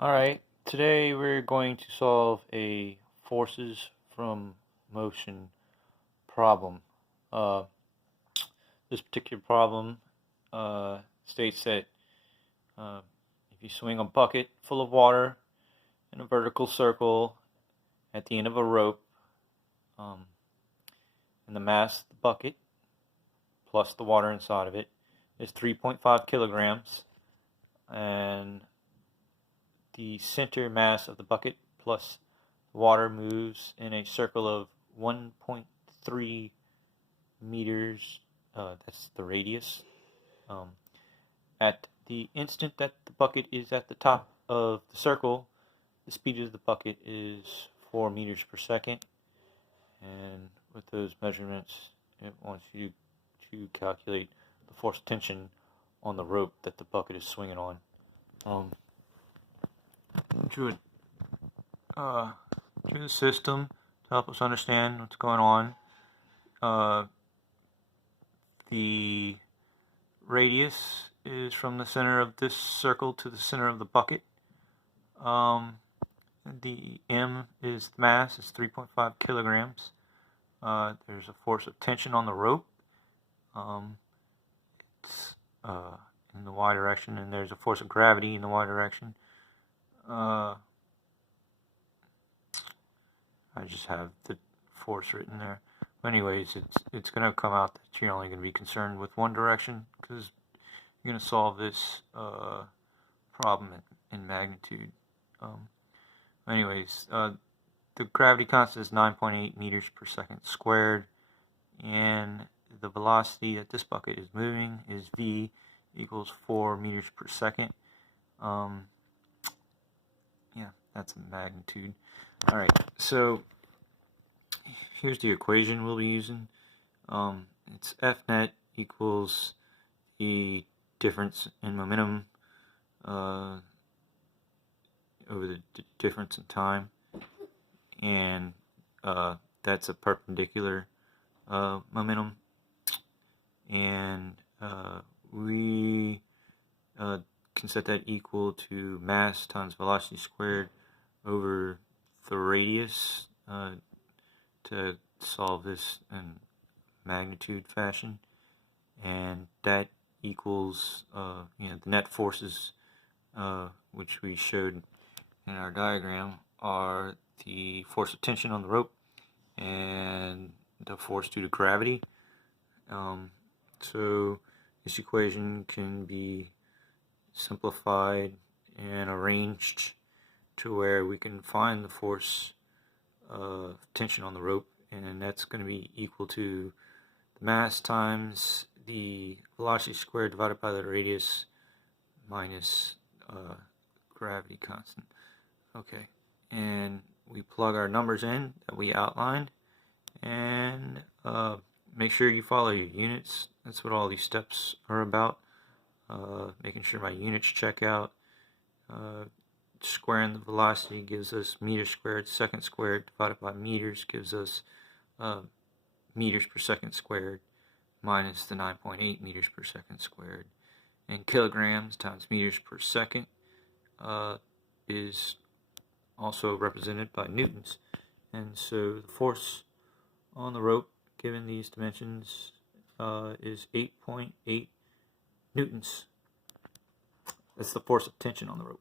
Alright, today we're going to solve a forces from motion problem. Uh, this particular problem states that if you swing a bucket full of water in a vertical circle at the end of a rope, um, and the mass of the bucket plus the water inside of it is 3.5 kilograms, and the center mass of the bucket plus the water moves in a circle of 1.3 meters. That's the radius. At the instant that the bucket is at the top of the circle, the speed of the bucket is 4 meters per second. And with those measurements, it wants you to calculate the force tension on the rope that the bucket is swinging on. Drew the system to help us understand what's going on. The radius is from the center of this circle to the center of the bucket. The M is the mass, it's 3.5 kilograms. There's a force of tension on the rope. It's in the y direction, and there's a force of gravity in the y direction. I just have the force written there. But anyways, it's going to come out that you're only going to be concerned with one direction, because you're going to solve this problem in magnitude. The gravity constant is 9.8 meters per second squared, and the velocity that this bucket is moving is v equals 4 meters per second. Yeah, that's a magnitude. Alright, so here's the equation we'll be using. It's F net equals the difference in momentum over the difference in time, and that's a perpendicular momentum, and we can set that equal to mass times velocity squared over the radius to solve this in magnitude fashion, and that equals the net forces, which we showed in our diagram, are the force of tension on the rope and the force due to gravity. So this equation can be simplified and arranged to where we can find the force of tension on the rope, and that's going to be equal to the mass times the velocity squared divided by the radius minus gravity constant. Okay, and we plug our numbers in that we outlined, and make sure you follow your units. That's what all these steps are about. Making sure my units check out. Squaring the velocity gives us meters squared. Second squared divided by meters gives us meters per second squared minus the 9.8 meters per second squared. And kilograms times meters per second is also represented by newtons. And so the force on the rope, given these dimensions, is 8.8 newtons. That's the force of tension on the rope.